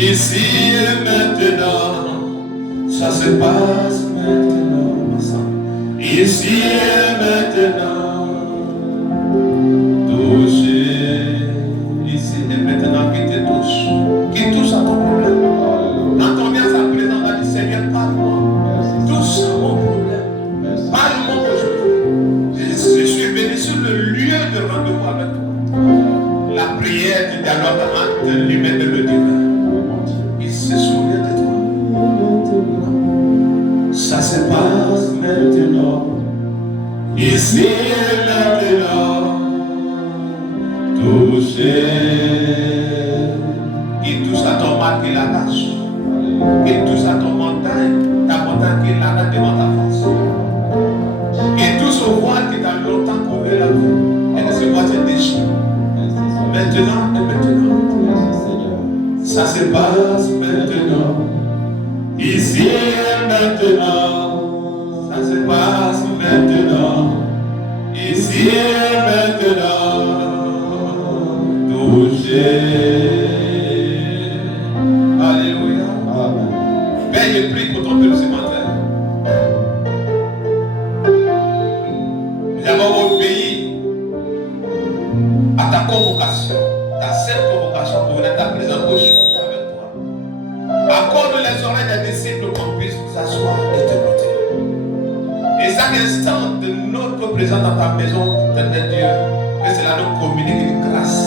Ici et maintenant, ça se passe maintenant, ici et maintenant, toucher, ici et maintenant, qui te touche, qui touche à ton problème. Quand on vient à sa présence, on va dire Seigneur, parle-moi, touche à mon problème, parle-moi aujourd'hui. Je suis venu sur le lieu de rendez-vous avec toi. La prière du dialogue entre l'humain et le divin. Il se souvient de toi. Ça se passe maintenant. Ici et maintenant. Toucher. Qui touche à ton mal qui l'attache. Qui touche à ton montagne. Ta montagne qui l'arrête devant ta face. Qui touche au voile qui t'a longtemps couvert la vie. Et que ce voile se déchire. Maintenant et maintenant. Ça se passe maintenant. Ici et maintenant. Ça se passe maintenant. Ici et maintenant. Toucher. Alléluia. Amen. Père, je prie pour ton peuple ce matin. Nous avons obéi à ta convocation. Ta seule convocation pour venir à ta présence pour échanger avec toi. Accorde les oreilles des disciples qu'on puisse s'asseoir et te noter. Et chaque instant de notre présence dans ta maison, éternel Dieu, que cela nous communique une grâce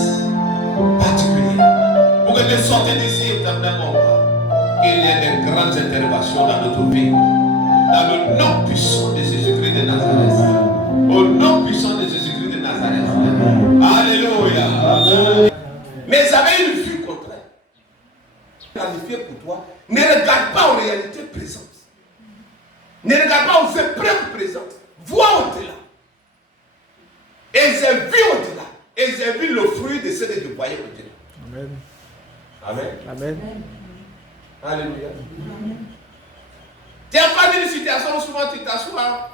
particulière. Pour que de sortir d'ici, éternel mon roi, qu'il y ait de grandes interventions dans notre vie. Dans le nom puissant de Jésus-Christ de Nazareth. Au nom puissant de Jésus-Christ de Nazareth. Alléluia. Amen. Mais j'avais une vue contraire. Planifié pour toi. Ne regarde pas aux réalités présentes. Ne regarde pas aux épreuves présentes. Vois au-delà. Et j'ai vu au-delà. Et j'ai vu le fruit de ce que je voyais au-delà. Amen. Amen. Amen. Alléluia. Tu as pas une situation où souvent tu t'assois.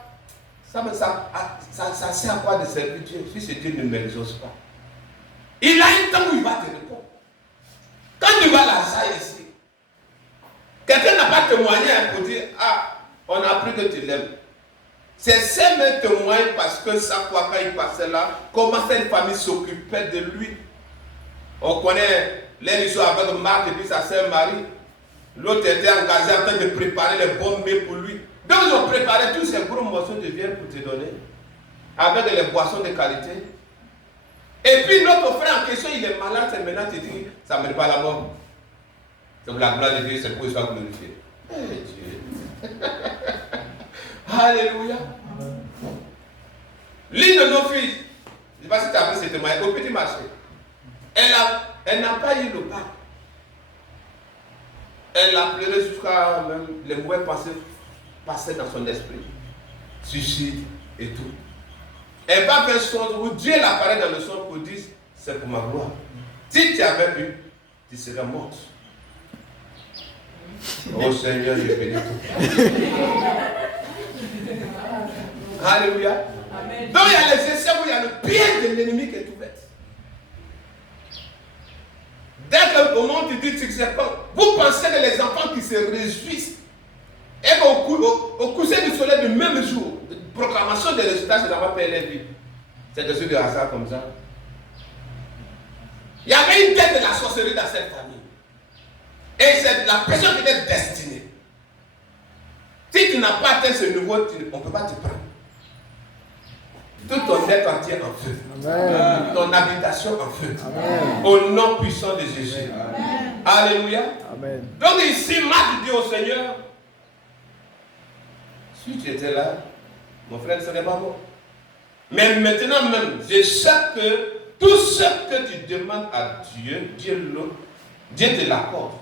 Ça sert à quoi de servir Dieu si ce Dieu ne m'exauce pas? Il a un temps où il va te répondre. Quand tu vas l'argent ici, quelqu'un n'a pas témoigné pour dire, ah, on a appris que tu l'aimes. C'est ces mêmes témoins parce que ça, quoi, quand il passait là, comment cette famille s'occupait de lui. On connaît l'histoire avec Marc et puis sa sœur Marie. L'autre était engagé en train de préparer les bons mets pour lui. Donc ils ont préparé tous ces gros morceaux de viande pour te donner, avec les boissons de qualité. Et puis notre frère en question, il est malade, c'est maintenant tu dis, ça ne mène pas à la mort. C'est pour la gloire de Dieu, c'est pour qu'il soit glorifié. Eh Dieu. Alléluia. L'une de nos filles, je ne sais pas si tu as vu cette témoignage, au petit marché, elle n'a pas eu le pas. Elle a pleuré jusqu'à même les mauvaises pensées passaient dans son esprit. Suicide et tout. Elle va faire chose où Dieu l'apparaît dans le son pour dire, c'est pour ma gloire. Si tu avais eu, tu serais morte. Oh Seigneur, je bénis tout. Alléluia. Amen. Donc il y a les essais où il y a le piège de l'ennemi qui est ouvert. Dès qu'au moment où tu dis, tu ne sais pas, vous pensez que les enfants qui se réjouissent, et au coucher du soleil du même jour, de proclamation des résultats, c'est d'avoir payé les vies. C'est de ceux de hasard comme ça. Il y avait une tête de la sorcellerie dans cette famille. Et c'est la personne qui est destinée. Si tu n'as pas atteint ce niveau, on ne peut pas te prendre. Tout ton être entier en feu. Amen. Ton habitation en feu. Amen. Au nom puissant de Jésus. Amen. Alléluia. Amen. Donc ici, Marc dit au Seigneur, si tu étais là, mon frère ne serait pas mort. Mais maintenant même, je sais que tout ce que tu demandes à Dieu, Dieu te l'accorde.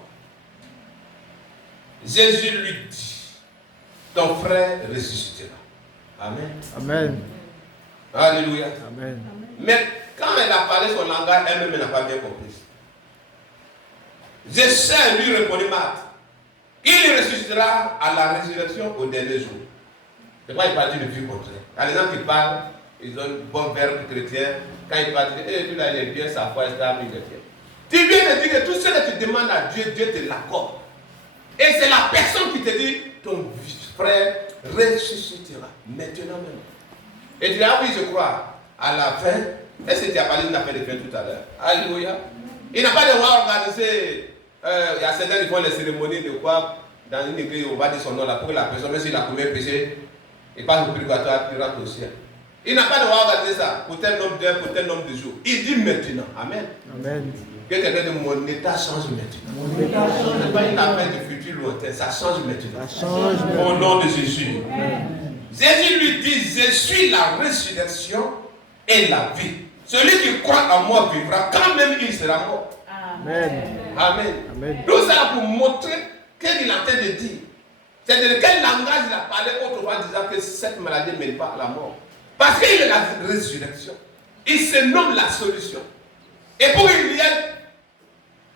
Jésus lui dit, ton frère ressuscitera. Amen. Amen. Alléluia. Amen. Mais quand elle a parlé son langage, elle-même n'a pas bien compris. Je sais, lui répondit Marthe, il ressuscitera à la résurrection au dernier jour. C'est pourquoi il parle d'une vie contraire. Quand les gens qui parlent, ils ont un bon verbe chrétien. Quand ils parlent, lui là il est bien, sa foi est stable, il est bien. Tu viens de dire que tout ce que tu demandes à Dieu, Dieu te l'accorde. Et c'est la personne qui te dit, ton frère ressuscitera maintenant même. Et tu dis, ah oui, je crois, à la fin, est-ce que tu as parlé d'une affaire de fin tout à l'heure? Alléluia. Il n'a pas de droit organiser, il y a certains qui font les cérémonies de quoi, dans une église, on va dire son nom là, pour que la personne, même s'il a commis un péché, il passe au purgatoire, il rentre au ciel. Il n'a pas de droit organiser ça, pour tel nombre d'heures, pour tel nombre de jours. Il dit maintenant, amen. Amen. Que quelqu'un de mon état change maintenant. Mon état change. Ce n'est pas une affaire de futur lointain, ça change maintenant. Ça change maintenant. Au nom de Jésus. Amen. Jésus lui dit, je suis la résurrection et la vie. Celui qui croit en moi vivra, quand même il sera mort. Amen. Amen. Amen. Tout ça pour montrer qu'est-ce qu'il est en train de dire. C'est de quel langage il a parlé autrefois disant que cette maladie ne mène pas à la mort. Parce qu'il est la résurrection. Il se nomme la solution. Et pour qu'il y ait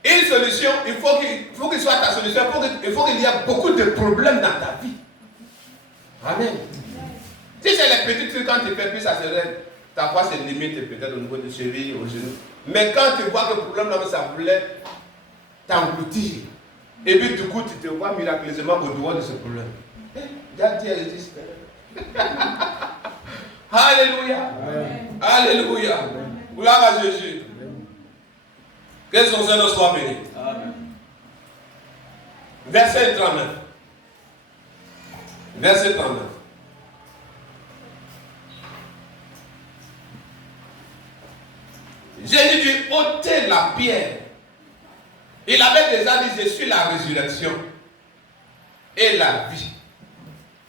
une solution, il faut qu'il soit ta solution. Il faut qu'il y ait beaucoup de problèmes dans ta vie. Amen. Si c'est les petits trucs, quand tu fais plus, ça se règle. Ta foi se limite peut-être au niveau de cheville, au genou. Mais quand tu vois que le problème, là, ça voulait t'engloutir. Et puis du coup, tu te vois miraculeusement au doigt de ce problème. Dieu existe. Alléluia. Amen. Alléluia. Gloire à Jésus. Que son Seigneur soit béni. Amen. Verset 39. Verset 39. Jésus dit, ôtez la pierre. Il avait déjà dit, je suis la résurrection et la vie.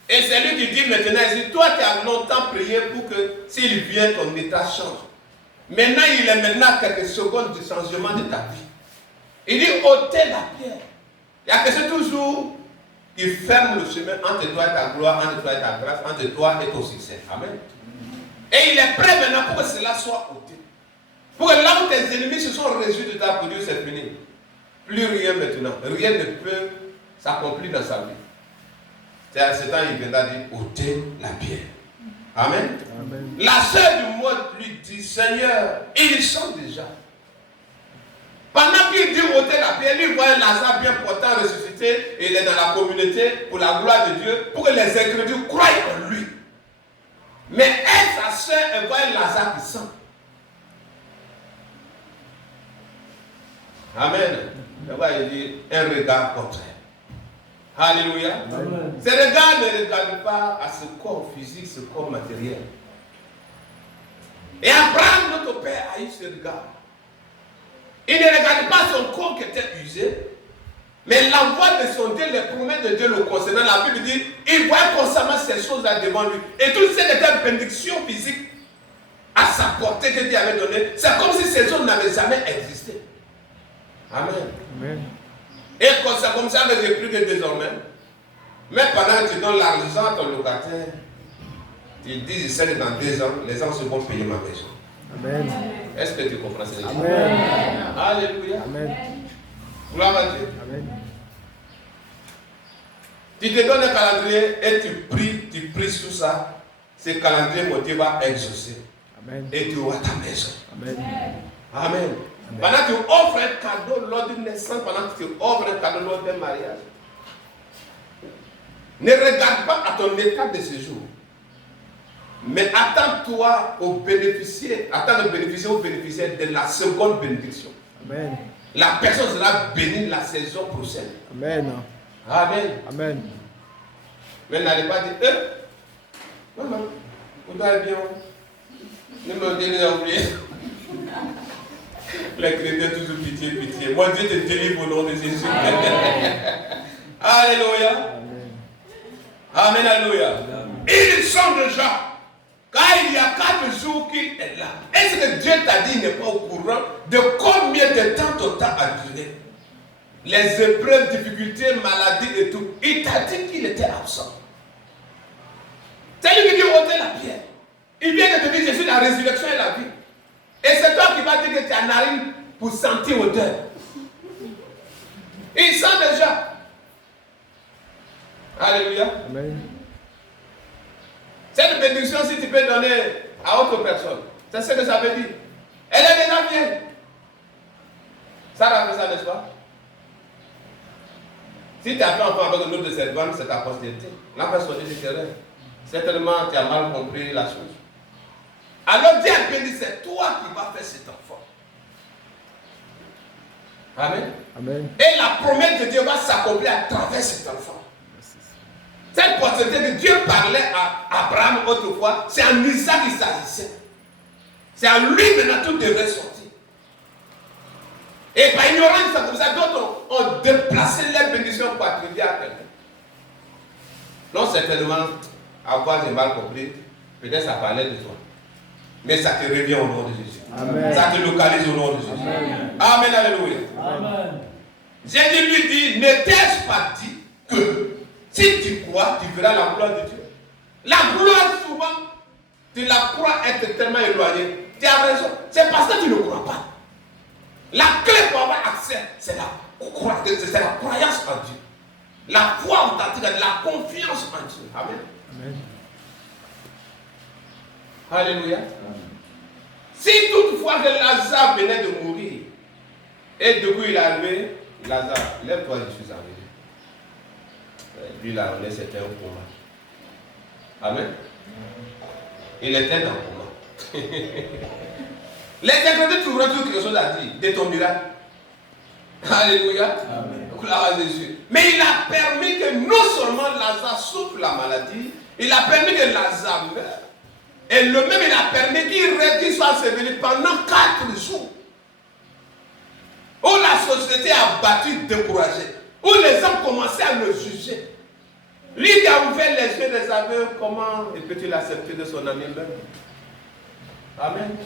Et c'est lui qui dit maintenant, si toi tu as longtemps prié pour que s'il vient, ton état change. Maintenant, il est maintenant quelques secondes du changement de ta vie. Il dit, ôtez la pierre. Il y a quelque chose toujours qui ferme le chemin entre toi et ta gloire, entre toi et ta grâce, entre toi et ton succès. Amen. Et il est prêt maintenant pour que cela soit ôté. Pour que là où tes ennemis se sont réunis de ta produire, c'est fini. Plus rien maintenant. Rien ne peut s'accomplir dans sa vie. C'est à ce temps il viendra dire, ôtez la pierre. Amen. Amen. La sœur du monde lui dit, Seigneur, ils sont déjà. Pendant qu'il dit ôter la pierre, lui voit Lazare bien portant, ressuscité, et il est dans la communauté pour la gloire de Dieu, pour que les incrédules croient en lui. Mais elle, sa sœur, elle voit Lazare qui sent. Amen. Elle voit, il dit, un regard contraire. Alléluia. Amen. Ce regard ne regarde pas à ce corps physique, ce corps matériel. Et Abraham, notre père, a eu ce regard. Il ne regarde pas son corps qui était usé, mais l'envoi de son Dieu, les promesses de Dieu le concernant. La Bible dit, il voit constamment ces choses-là devant lui. Et tout ce qui était bénédiction physique à sa portée que Dieu avait donné, c'est comme si ces choses n'avaient jamais existé. Amen. Amen. Et c'est comme ça que j'ai pris que désormais, mais pendant que tu donnes l'argent à ton locataire, tu dis, je sais que dans 2 ans, les gens se vont payer ma maison. Amen. Est-ce que tu comprends ça? Amen. Alléluia. Amen. Gloire à Dieu. Amen. Tu te donnes un calendrier et tu pries sur ça. Ce calendrier, Dieu va exaucer. Amen. Et tu auras ta maison. Amen. Amen. Amen. Pendant que tu offres un cadeau lors d'une naissance, pendant que tu offres un cadeau lors d'un mariage, ne regarde pas à ton état de séjour. Mais attends-toi au bénéficiaire, attends le bénéficiaire au bénéficiaire de la seconde bénédiction. Amen. La personne sera bénie la saison prochaine. Amen. Amen. Amen. Mais n'allez pas dire, non, non, vous allez bien. Ne me donnez oublié. Les chrétiens toujours pitié, pitié. Moi, Dieu te délivre au nom de Jésus. Alléluia. Amen. Amen, alléluia. Ils sont déjà. Car il y a 4 jours qu'il est là. Est-ce que Dieu t'a dit qu'il n'est pas au courant de combien de temps ton temps a duré? Les épreuves, difficultés, maladies et tout. Il t'a dit qu'il était absent. C'est lui qui dit ôter la pierre. Il vient de te dire, je suis la résurrection et la vie. Et c'est toi qui vas dire que tu as narine pour sentir odeur. Il sent déjà. Alléluia. Amen. Cette bénédiction, si tu peux donner à autre personne, c'est ce que ça veut dire. Elle est déjà vieille. Ça a fait ça, n'est-ce pas? Si tu as fait enfant avec un autre de cette bande, c'est ta postérité. L'enfant sorti du terrain. Certainement, tu as mal compris la chose. Alors Dieu a bien dit, c'est toi qui vas faire cet enfant. Amen. Amen. Et la promesse de Dieu va s'accomplir à travers cet enfant. Cette postérité que Dieu parlait à Abraham autrefois, c'est en Isaac qu'il s'agissait. C'est à lui maintenant tout devrait sortir. Et par ignorance, c'est comme ça d'autres ont déplacé les bénédictions pour attribuer à quelqu'un. Non, certainement, à quoi j'ai mal compris, peut-être ça parlait de toi. Mais ça te revient au nom de Jésus. Amen. Ça te localise au nom de Jésus. Amen. Amen, alléluia. Amen. Jésus lui dit, ne t'ai-je pas dit que si tu crois, tu verras la gloire de Dieu. La gloire, souvent, tu la crois être tellement éloignée. Tu as raison. C'est parce que tu ne crois pas. La clé pour avoir accès, c'est la croyance en Dieu. La foi authentique, la confiance en Dieu. Amen. Amen. Alléluia. Si toutefois que Lazare venait de mourir, et du coup il a levé, Lazare, lève-toi, je suis arrivé. Lui là, c'était un coma. Amen. Il était dans le coma. Les incrédules trouveront toujours quelque chose à dire de ton miracle. Alléluia. Gloire à Jésus. Mais il a permis que non seulement Lazare souffre la maladie, il a permis que Lazare meure. Et le même, il a permis qu'il soit enseveli pendant 4 jours. Où la société a battu, découragé. Où les hommes commençaient à le juger. Lui qui a ouvert les yeux des aveugles, comment peut-il accepter de son ami même? Amen.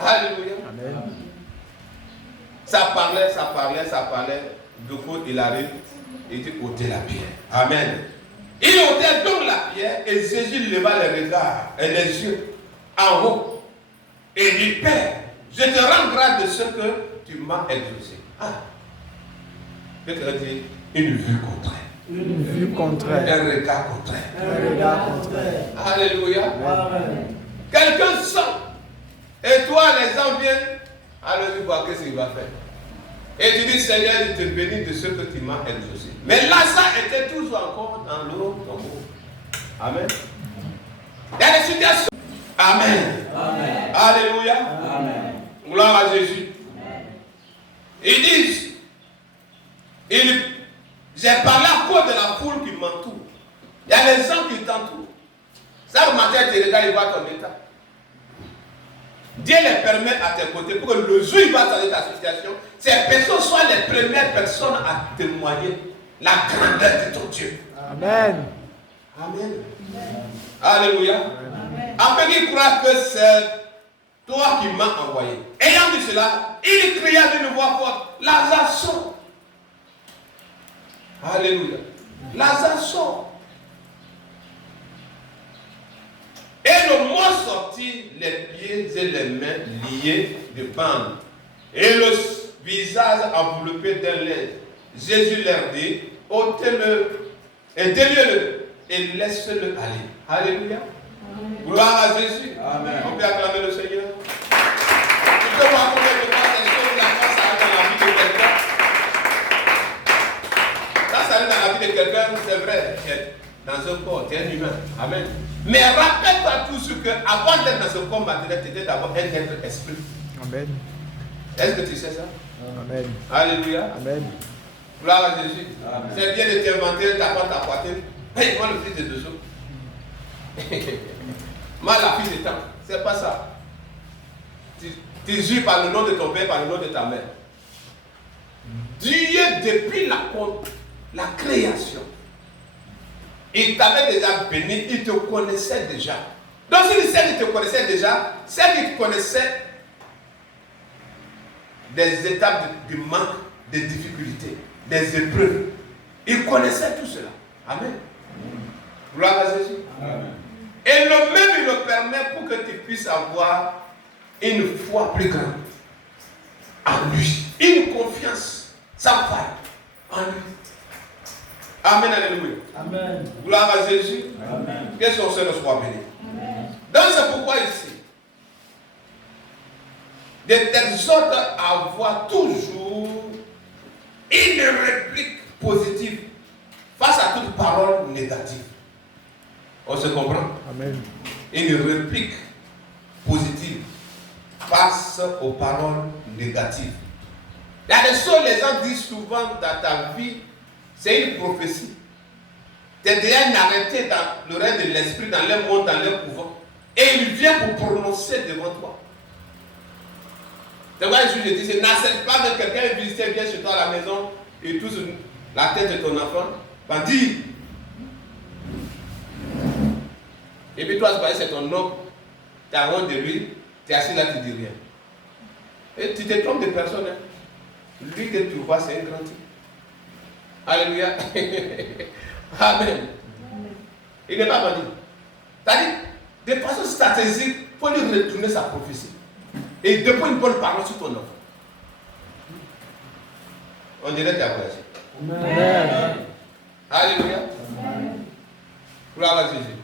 Alléluia. Amen. Ça parlait. Du coup, il arrive, il dit ôtez la pierre. Amen. Il ôtait donc la pierre et Jésus leva les regards et les yeux en haut. Et dit, Père, je te rends grâce de ce que tu m'as exaucé. Ah. Quelqu'un dit, une vue contraire. Une vue contraire. Un regard contraire. Un regard contraire. Alléluia. Amen. Quelqu'un sent. Et toi, les gens viennent. Alors tu vois qu'est-ce qu'il va faire. Et tu dis, Seigneur, je te bénis de ce que tu m'as exaucé. Mais Lazare était toujours encore dans l'eau. Amen. Il y a des situations. Amen. Amen. Alléluia. Amen. Gloire à Jésus. Amen. Ils disent, j'ai parlé à cause de la foule qui m'entoure. Il y a les gens qui t'entourent. Ça, le matin, tu regardes, ils voient ton état. Dieu les permet à tes côtés pour que le jour où il va changer ta situation, ces personnes soient les premières personnes à témoigner la grandeur de ton Dieu. Amen. Amen. Alléluia. Amen. Afin qu'ils croient que c'est toi qui m'as envoyé. Ayant dit cela, il cria d'une voix forte, Lazare sort. Alléluia. Lazare sort. Et le mort sortit, les pieds et les mains liés de bandes, et le visage enveloppé d'un linge. Jésus leur dit, ôtez-le et déliez-le et laissez-le aller. Alléluia. Gloire à Jésus. Amen. On peut acclamer le Seigneur. Tu peux voir combien de fois ces choses la face arrive dans la vie de quelqu'un. Quand ça arrive dans la vie de quelqu'un, c'est vrai. Dans un corps, tu es un humain. Amen. Mais rappelle-toi toujours qu'avant d'être dans ce corps matériel, tu étais d'abord un être esprit. Amen. Est-ce que tu sais ça? Amen. Alléluia. Amen. Gloire à Jésus. C'est bien de t'inventer ta poitrine. Hey, moi le fils de Dessous. Moi la fille de temps. C'est pas ça. Tu jouis par le nom de ton père, par le nom de ta mère. Dieu, depuis la création, il t'avait déjà béni, il te connaissait déjà. Donc si celle qui te connaissait déjà, celle qui te connaissait des étapes du manque, des difficultés, des épreuves, il connaissait tout cela. Amen. Gloire à Jésus. Amen. Et le même il le permet pour que tu puisses avoir une foi plus grande en lui, une confiance sans faille en lui. Amen, alléluia. Amen. Gloire à Jésus. Amen. Que son Seigneur soit béni. Amen. Donc c'est pourquoi ici, de telle sorte à avoir toujours une réplique positive face à toute parole négative. On se comprend? Amen. Une réplique positive face aux paroles négatives. Il y a des choses, les gens disent souvent dans ta vie, c'est une prophétie. Tu es déjà arrêté dans le règne de l'esprit, dans le monde, dans le couvent. Et il vient pour prononcer devant toi. C'est pourquoi je dis, n'accepte pas que quelqu'un visite bien chez toi à la maison et touche la tête de ton enfant. Va dire. Et puis toi, c'est ton homme, tu as honte de lui, tu es assis là, tu ne dis rien. Et tu te trompes de personne. Hein. Lui que tu vois, c'est un grand type. Alléluia. Amen. Il n'est pas bandit. C'est-à-dire, de façon stratégique, il faut lui retourner sa prophétie. Et depuis une bonne parole sur ton enfant. On dirait que tu as voyagé. Amen. Alléluia. Gloire à Jésus.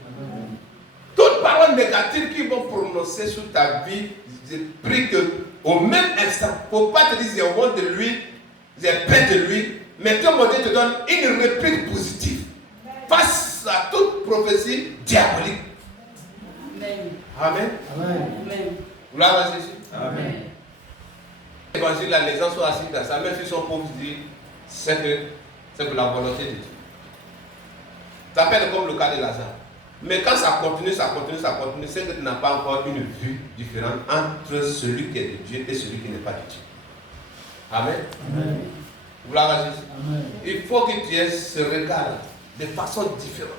Toutes paroles négatives qu'ils vont prononcer sur ta vie, je prie qu'au même instant, il ne faut pas te dire j'ai honte de lui, j'ai peur de lui, mais que mon Dieu te donne une réplique positive face à toute prophétie diabolique. Amen. Amen. Amen. Gloire à Jésus. Amen. L'évangile, là, les gens sont assis dans ça, même s'ils sont pauvres, ils disent c'est que la volonté de Dieu. Ça s'appelle comme le cas de Lazare. Mais quand ça continue, c'est que tu n'as pas encore une vue différente entre celui qui est de Dieu et celui qui n'est pas de Dieu. Amen. Amen. Gloire à Jésus. Amen. Il faut que tu aies ce regard de façon différente.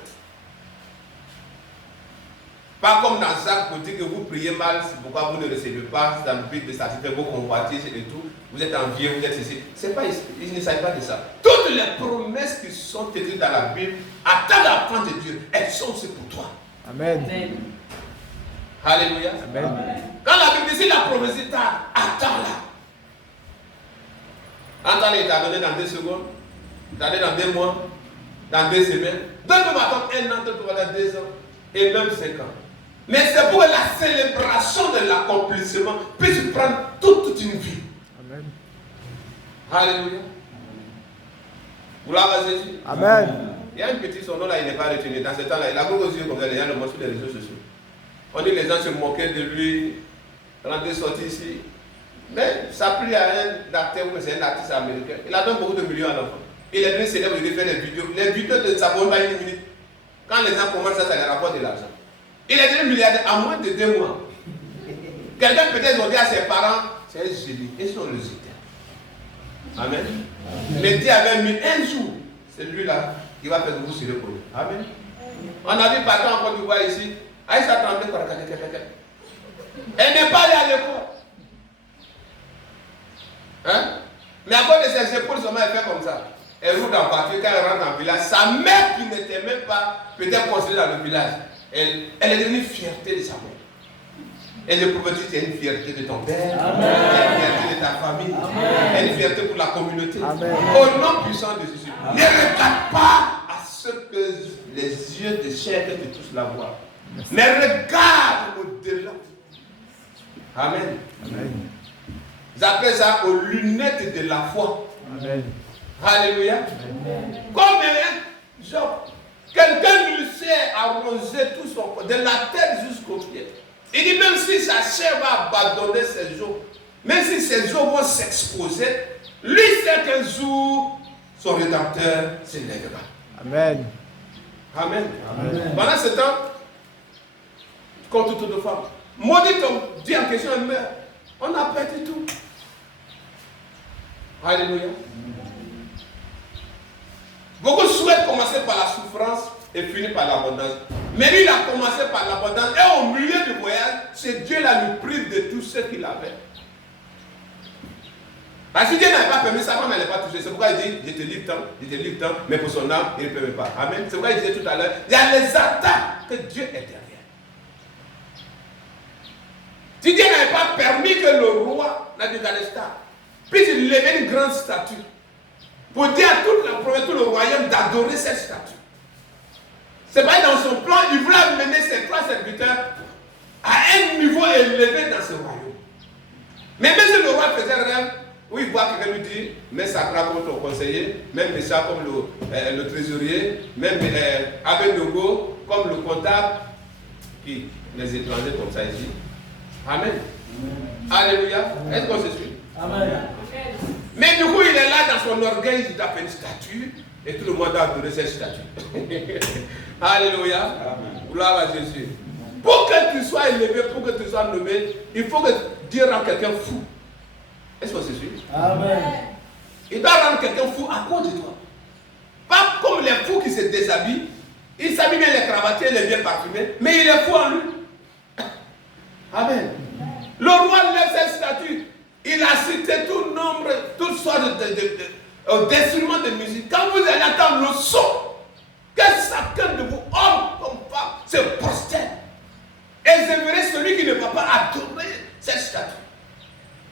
Pas comme dans Jacques pour dire que vous priez mal, c'est pourquoi vous ne recevez pas, c'est dans le but de satisfaire vos convoitises et tout. Vous êtes envieux, vous êtes ici. C'est pas, il ne s'agit pas de ça. Toutes les promesses qui sont écrites dans la Bible, à ta la fin de Dieu, elles sont aussi pour toi. Amen. Amen. Alléluia. Amen. Quand la Bible dit la prophétie tarde, attends-la. Attends-la, il t'a donné dans 2 secondes, il t'a donné dans 2 mois, dans 2 semaines. D'autres peuvent attendre 1 an, d'autres peuvent attendre 2 ans, et même 5 ans. Mais c'est pour que la célébration de l'accomplissement puisse prendre toute une vie. Amen. Alléluia. Gloire à Jésus. Amen. Il y a un petit son nom là, il n'est pas retenu. Dans ce temps-là, il a gros yeux comme ça, les gens le montrent sur les réseaux sociaux. On dit que les gens se moquaient de lui, rendaient sorti ici. Mais ça plie à un acteur, mais c'est un artiste américain. Il a donné beaucoup de millions à l'enfant. Il est devenu célèbre, il fait des vidéos. Les vidéos de sa bonne pas une minute. Quand les gens commencent ça les rapporte de l'argent. Il est devenu milliardaire en moins de 2 mois. Quelqu'un peut-être dit à ses parents, c'est un génie, ils sont le zéter. Amen. Mais Dieu avait mis un jour, c'est lui-là qui va faire que vous serez connus. Amen. On a vu partout en Côte d'Ivoire ici, Aïssa tremblait par elle n'est pas allée à l'école. Hein? Mais à cause de ses épaules, seulement elle fait comme ça. Elle roule dans la voiture, quand elle rentre dans le village, sa mère qui n'était même pas peut-être construite dans le village, elle est devenue fierté de sa mère. Et le prophétique, c'est une fierté de ton père, une fierté de ta famille, une fierté pour la communauté. Amen. Au nom puissant de Jésus, ne regarde pas à ce que les yeux de chair que tu touches la voix, mais regarde au-delà. Amen. Amen. J'appelle ça aux lunettes de la foi. Amen. Alléluia. Amen. Comme Job, quelqu'un lui sait arronger tout son corps, de la tête jusqu'aux pieds. Il dit même si sa chair va abandonner ses jours, même si ses jours vont s'exposer, lui sait qu'un jour, son rédempteur s'élèvera. Amen. Amen. Amen. Pendant ce temps, contre toute femme, maudit ton Dieu en question, elle meurt. On a perdu tout. Alléluia. Beaucoup souhaitent commencer par la souffrance et finir par l'abondance. Mais lui, il a commencé par l'abondance. Et au milieu du voyage, c'est Dieu là lui prive de tout ce qu'il avait. Parce que Dieu n'avait pas permis, sa femme n'allait pas toucher. C'est pourquoi il dit, je te livre tant, mais pour son âme, il ne permet pas. Amen. C'est pourquoi il disait tout à l'heure, il y a les attaques que Dieu est derrière. Si Dieu n'avait pas permis que le roi Nabuchodonosor puisse lever une grande statue pour dire à toute la province, tout le royaume d'adorer cette statue. C'est pas dans son plan, il voulait amener ses 3 serviteurs à un niveau élevé dans ce royaume. Mais même si le roi faisait rien, où il voit quelqu'un lui dire, mets Sakra comme ton conseiller, même Meshach comme le trésorier, même Abednego comme le comptable, qui les étrangers comme ça ici. Amen. Alléluia. Est-ce qu'on se suit? Amen. Mais du coup, il est là dans son orgueil, il a fait une statue, et tout le monde a adoré cette statue. Alléluia. Gloire à Jésus. Pour que tu sois élevé, pour que tu sois nommé, il faut que Dieu rende quelqu'un fou. Est-ce qu'on se suit? Amen. Il doit rendre quelqu'un fou à cause de toi. Pas comme les fous qui se déshabillent. Il s'habille bien les cravatiers, les bien parfumés, mais il est fou en lui. Amen. Le roi lève cette statue. Il a cité tout nombre, toutes sortes d'instruments de musique. Quand vous allez entendre le son, que chacun de vous, homme comme femme, se prosterne. Et j'aimerais celui qui ne va pas adorer cette statue.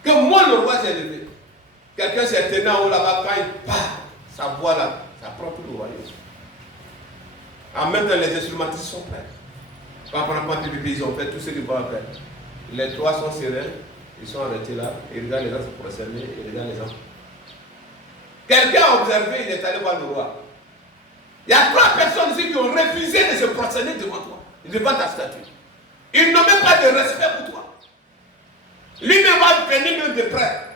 Que moi, le roi, j'ai élevé. Quelqu'un s'est tenu en haut là-bas, quand il part, sa voix là, ça prend tout le royaume. En même temps, les instrumentistes sont prêts. Quand ils ont fait tout ce qu'ils vont faire. Les trois sont sereins, ils sont arrêtés là, ils regardent les gens se prosterner, ils regardent les gens. Quelqu'un a observé, il est allé voir le roi. Il y a 3 personnes ici qui ont refusé de se prosterner devant toi, devant ta statue. Ils n'ont même pas de respect pour toi. Lui-même va venir même de près.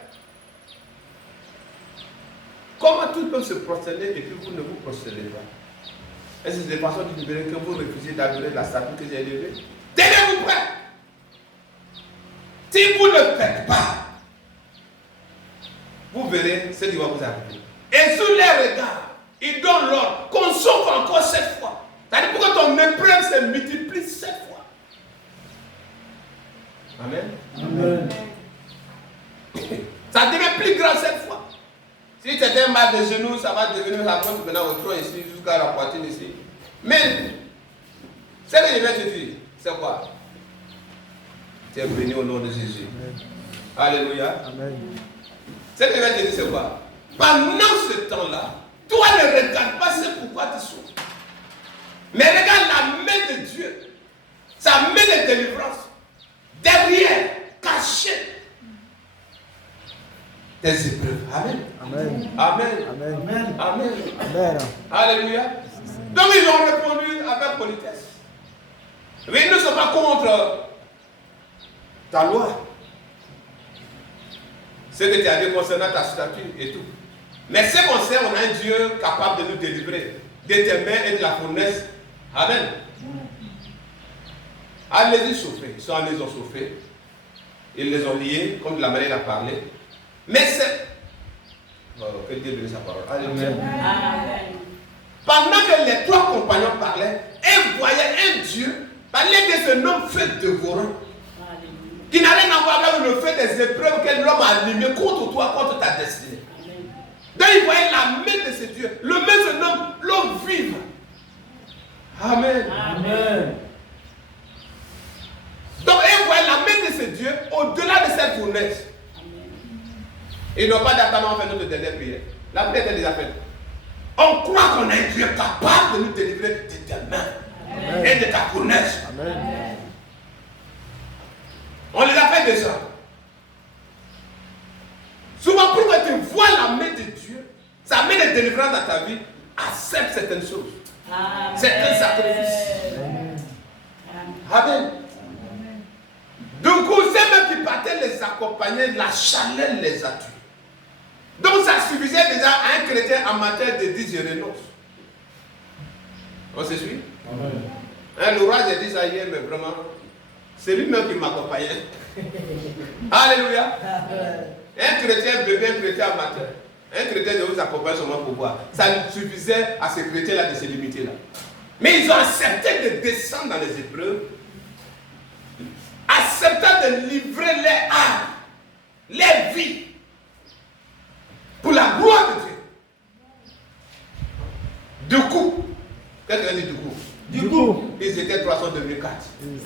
Comment tous peuvent se prosterner et que vous ne vous prosternez pas? Est-ce que c'est des façons qui libérer que vous refusez d'adorer la statue que j'ai élevée? Tenez-vous prêt. Si vous ne le faites pas, vous verrez ce qui va vous arriver. Et sous les regards, il donne l'ordre qu'on souffre encore 7 fois. C'est-à-dire pour que ton épreuve se multiplie 7 fois. Amen. Amen. Ça devient plus grand 7 fois. Si tu as un mal de genoux, ça va devenir la montre maintenant au tronc ici, jusqu'à la poitrine ici. Mais, ce que je vais te dire, c'est quoi? Tu es béni au nom de Jésus. Amen. Alléluia. Amen. Ce que je vais te dire, c'est quoi? Pendant ce temps-là, toi ne regarde pas ce pourquoi tu souffres. Mais regarde la main de Dieu, sa main de délivrance, derrière, cachée. Tes épreuves. Amen. Amen. Amen. Amen. Amen. Amen. Alléluia. Donc ils ont répondu avec politesse. Mais ils ne sont pas contre ta loi. Ce que tu as dit concernant ta statue et tout. Mais ce qu'on sait, on a un Dieu capable de nous délivrer de tes mains et de la fournaise. Amen. Allez-y chauffer. Ils sont allés les ont chauffés. Ils les ont liés, comme de la manière il a parlé. Mais c'est... Oh, que Dieu bénisse sa parole. Alléluia. Amen. Pendant que les 3 compagnons parlaient, ils voyaient un Dieu parler de ce homme fait dévorant. Qui n'a rien à voir avec le fait des épreuves que l'homme a animées contre toi, contre ta destinée. Donc il voyait la main de ce Dieu, le même ce homme, l'homme vive. Amen. Amen. Donc ils voyaient la main de ce Dieu au-delà de cette fournaise. Ils n'ont pas d'attendre en fait notre dernière prière. La prière est déjà faite. On croit qu'on a un Dieu capable de nous délivrer de tes mains et de ta fournaise. Amen. On les a fait déjà. Souvent, pour que tu vois la main de Dieu, sa main de délivrance dans ta vie, accepte certaines choses. Amen. Certains sacrifices. Amen. Du coup, c'est même qui partaient les accompagner, la chaleur les a tués. Donc ça suffisait déjà à un chrétien amateur de dire je renonce. On se suit? Amen. Le roi, j'ai dit ça hier, mais vraiment, c'est lui-même qui m'accompagnait. Alléluia. Un chrétien bébé, un chrétien amateur. Un chrétien de vous accompagner seulement pour voir. Ça suffisait à ces chrétiens-là de se limiter là. Mais ils ont accepté de descendre dans les épreuves, acceptant de livrer les âmes, les vies, pour la gloire de Dieu. Du coup, qu'est-ce qu'il dit du coup? Du coup, ils étaient 300 devenus 4.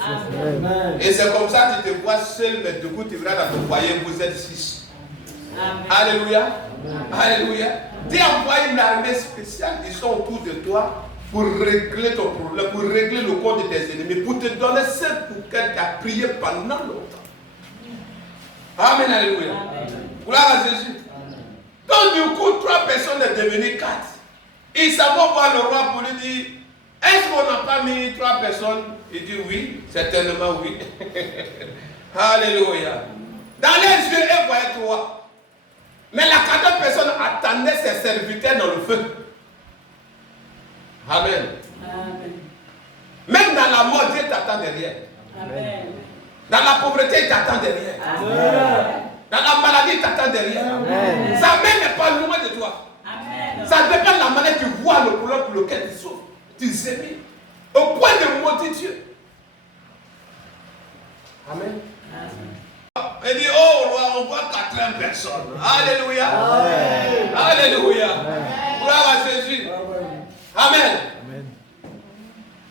Amen. Et c'est comme ça que tu te vois seul, mais du coup tu verras dans ton foyer, vous êtes 6. Amen. Alléluia. Alléluia. Dieu envoie une armée spéciale, ils sont autour de toi pour régler ton problème, pour régler le compte de tes ennemis, pour te donner ce pour lequel tu as prié pendant longtemps. Amen, alléluia. Gloire à Jésus. Donc du coup, 3 personnes sont devenues 4. Ils s'en vont voir le roi pour lui dire, est-ce qu'on n'a pas mis 3 personnes? Il dit oui, certainement oui. Alléluia. Dans les yeux, elle voyait 3. Mais la 4e personne attendait ses serviteurs dans le feu. Amen. Amen. Même dans la mort, Dieu t'attend derrière. Amen. Dans la pauvreté, il t'attend derrière. Amen. Dans la maladie, il t'attend derrière. Amen. Sa main n'est pas loin de toi. Amen. Ça dépend de la manière que tu vois le problème pour lequel tu souffres. Tu gémis. Au point de maudire Dieu. Amen. Il dit, oh roi, on voit 80 personnes. Alléluia. Amen. Alléluia. Gloire à Jésus. Amen.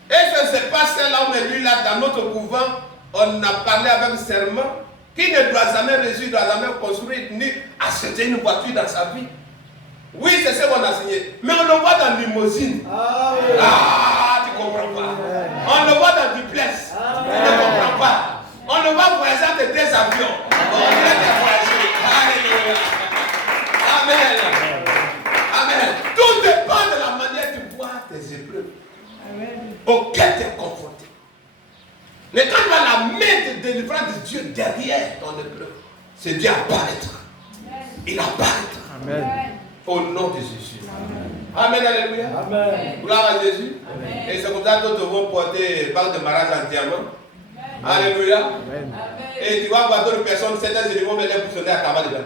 Et ça se passe là, mais lui là, dans notre couvent, on a parlé avec serment qui ne doit jamais réussir, ne doit jamais construire, ni acheter une voiture dans sa vie. Oui, c'est ce qu'on a signé. Mais on le voit dans limousine. Ah, tu ne comprends pas. On le voit dans duplex. Tu ne comprends pas. On le voit voyager avec des avions. On vient de voyager. Alléluia. Amen. Amen. Tout dépend de la manière dont tu vois tes épreuves. Auquel tu es confronté. Mais quand tu vois la main de délivrance de Dieu derrière ton épreuve, c'est Dieu apparaîtra. Il apparaîtra. Amen. Au nom de Jésus. Amen, alléluia. Amen. Gloire à Jésus. Amen. Et c'est comme ça que d'autres vont porter bague de mariage en diamant. Alléluia. Amen. Et tu vas voir d'autres personnes, certains éléments vont les pousser à cabane dedans.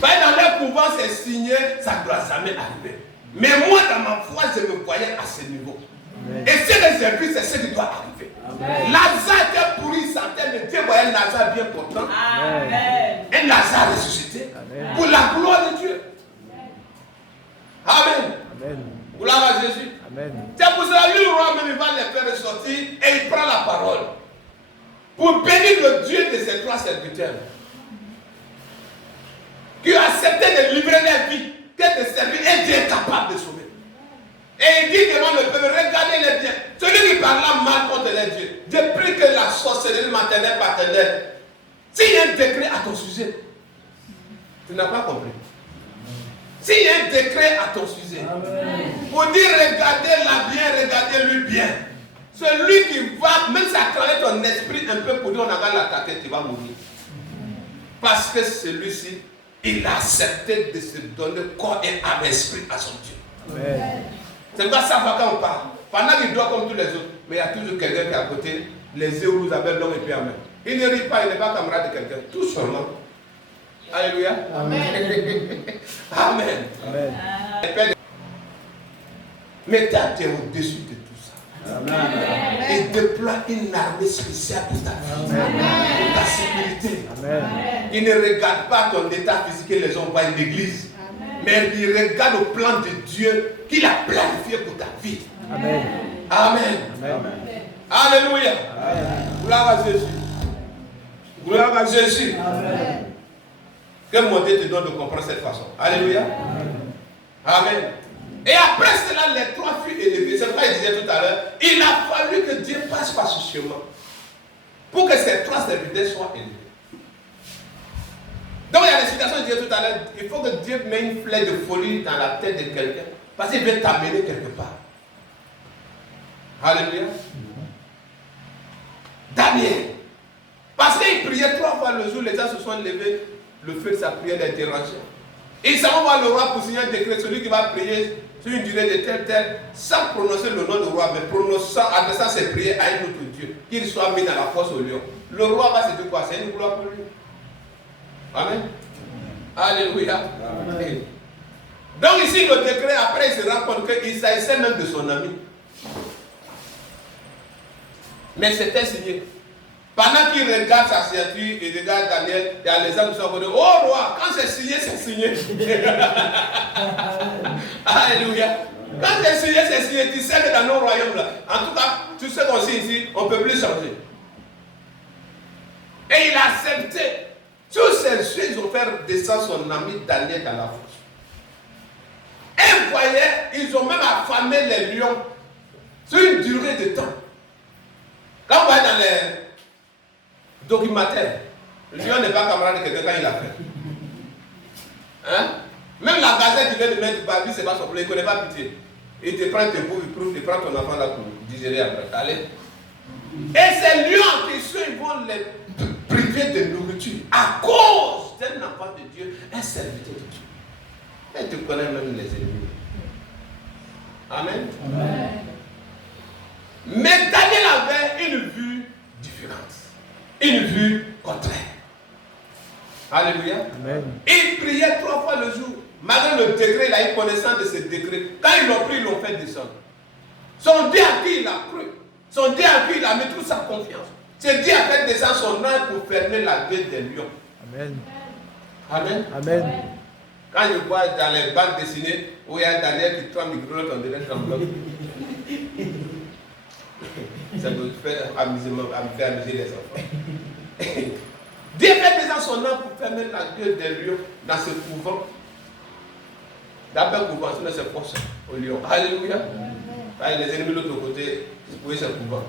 Dans leur couvent, c'est signé, ça ne doit jamais arriver. Mais moi, dans ma foi, je me voyais à ce niveau. Amen. Et si les impuissants, c'est ce qui doit arriver. Amen. Lazare était pourri, santé, mais Dieu voyait Lazare bien portant. Amen. Et Lazare ressuscité. Amen. Pour la gloire de Dieu. Amen. Amen. Gloire à Jésus. Amen. C'est pour cela que le roi même il va les faire ressortir et il prend la parole. Pour bénir le Dieu de ses 3 serviteurs. Qui a accepté de livrer leur vie, que de servir, et Dieu est capable de sauver. Et il dit devant le peuple, regardez les biens. Celui qui parle mal contre les dieux, Dieu prie que la sorcellerie maternelle paternelle, s'il y a un décret à ton sujet, tu n'as pas compris. S'il y a un décret à ton sujet, pour dire regardez-la bien, regardez-lui bien. Celui qui va, même si ça travaille ton esprit un peu pour dire on va l'attaquer, tu vas mourir. Parce que celui-ci, il a accepté de se donner corps et âme esprit à son Dieu. Amen. C'est quoi ça va quand on parle. Pendant qu'il doit comme tous les autres, mais il y a toujours quelqu'un qui est à côté, les yeux rouges avec l'homme et puis amen. Il ne rit pas, il n'est pas camarade de quelqu'un, tout seulement. Alléluia. Amen. Amen. Amen. Mettez à terre au-dessus de tout ça. Amen. Et déploie une armée spéciale pour ta vie, pour ta sécurité. Amen. Il ne regarde pas ton état physique et les gens voient une église. Mais il regarde au plan de Dieu qu'il a planifié pour ta vie. Amen. Amen. Amen. Alléluia. Amen. Gloire à Jésus. Gloire à Jésus. Amen. Que mon Dieu te donne de comprendre cette façon. Alléluia. Amen. Et après cela, les 3 furent élevés. C'est pourquoi il disait tout à l'heure, il a fallu que Dieu passe par ce chemin pour que ces 3 serviteurs soient élevés. Donc il y a l'explication que je disais tout à l'heure, il faut que Dieu mette une flèche de folie dans la tête de quelqu'un parce qu'il veut t'amener quelque part. Alléluia. Daniel, parce qu'il priait 3 fois le jour, les gens se sont levés, le feu de sa prière les dérangeait. Ils s'en vont voir le roi pour signer un décret, celui qui va prier sur une durée de tel, sans prononcer le nom du roi, mais prononçant, adressant ses prières à un autre Dieu, qu'il soit mis dans la fosse au lion. Le roi va se dire quoi? C'est une gloire pour lui. Amen. Alléluia. Amen. Donc ici, le décret, après, il se rend compte qu'il s'agissait même de son ami. Mais c'était signé. Pendant qu'il regarde sa signature, il regarde Daniel, il y a les gens qui sont venus. Oh roi, quand c'est signé, c'est signé. Alléluia. Quand c'est signé, tu sais que dans nos royaumes là, en tout cas, tout ce qu'on sait ici, on ne peut plus changer. Et il a accepté. Tous ces choses, ils ont fait descendre son ami Daniel dans la fosse. Et vous voyez, ils ont même affamé les lions sur une durée de temps. Quand on va dans documentaire. Le lion n'est pas camarade de quelqu'un quand il a fait. Hein? Même la gazette qui vient de mettre Babi, c'est pas son problème, il ne connaît pas pitié. Il te prend tes bouts, il prend ton enfant là pour digérer après. Allez. Et ces lions qui sont, ils vont les priver de nourriture à cause d'un enfant de Dieu, un serviteur de Dieu. Et tu connais même les ennemis. Amen. Amen. Mais Daniel avait une vue différente. Une vue contraire. Alléluia. Amen. Il priait 3 fois le jour. Malgré le décret, il a eu connaissance de ce décret. Quand ils l'ont pris, ils l'ont fait descendre. Son Dieu à qui il a cru. Son Dieu à qui il a mis toute sa confiance. C'est Dieu a fait descendre son ange pour fermer la gueule des lions. Amen. Amen. Amen. Quand je vois dans les bandes dessinées où il y a Daniel qui tremble, il grelotte, on dirait tremblant. Ça me fait amuser les enfants. Dieu fait descendre son ange pour fermer la gueule des lions dans ce couvent. D'après couvent, sinon c'est force au lion. Alléluia. Quand il y a les ennemis de l'autre côté, oui, c'est couvent.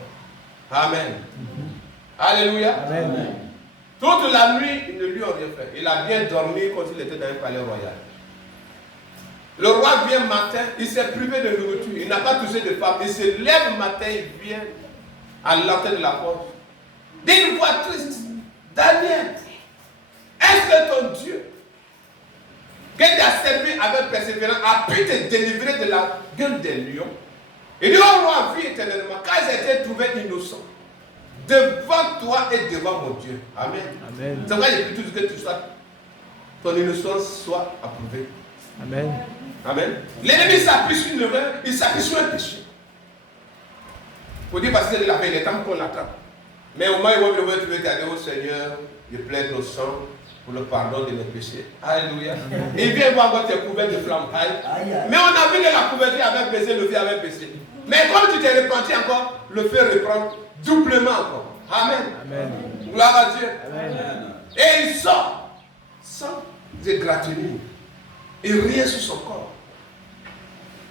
Amen. Alléluia. Amen. Toute la nuit, il ne lui a rien fait. Il a bien dormi comme s'il était dans un palais royal. Le roi vient matin, il s'est privé de nourriture, il n'a pas touché de femme. Il se lève matin, il vient à l'entrée de la porte. D'une voix triste, Daniel, est-ce que ton Dieu, que tu as servi avec persévérance, a pu te délivrer de la gueule des lions? Il dit au roi, vie éternellement, car j'ai été trouvé innocent devant toi et devant mon Dieu. Amen. Amen. C'est vrai, il prie tout que tu sois, ton innocence soit approuvée. Amen. Amen. L'ennemi s'appuie sur une erreur, il s'appuie sur un péché. Il faut dire parce que c'est de la paix, il est temps qu'on l'attrape. Mais au moins, il va me tu veux dire au Seigneur, je plaide au sang pour le pardon de mes péchés. Alléluia. Et il vient voir votre couvert de flammes. Mais on a vu que la couverture avait baissé, le feu avait baissé. Mais comme tu t'es repenti encore, le feu reprend doublement encore. Amen. Amen. Gloire à Dieu. Amen. Et il sort sans égratigner. Et rien sur son corps.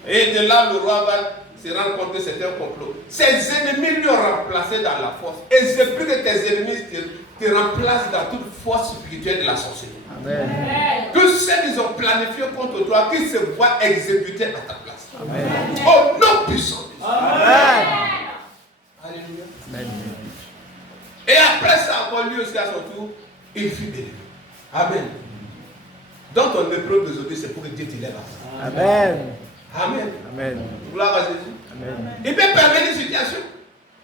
Et de là, le roi va se rendre compte que c'était un complot. Ses ennemis lui ont remplacé dans la force. Et c'est plus que tes ennemis te remplacent dans toute force spirituelle de la sorcellerie. Amen. Que ceux qui ont planifié contre toi, qu'ils se voient exécutés à ta place. Amen. Au nom puissant de Jésus. Amen. Alléluia. Amen. Et après ça, encore lui aussi à son tour, il fut délivré. Amen. Donc ton épreuve d'aujourd'hui, c'est pour que Dieu t'élève à ça. Amen. Amen. Amen. Gloire à Jésus. Amen. Il peut permettre une situation.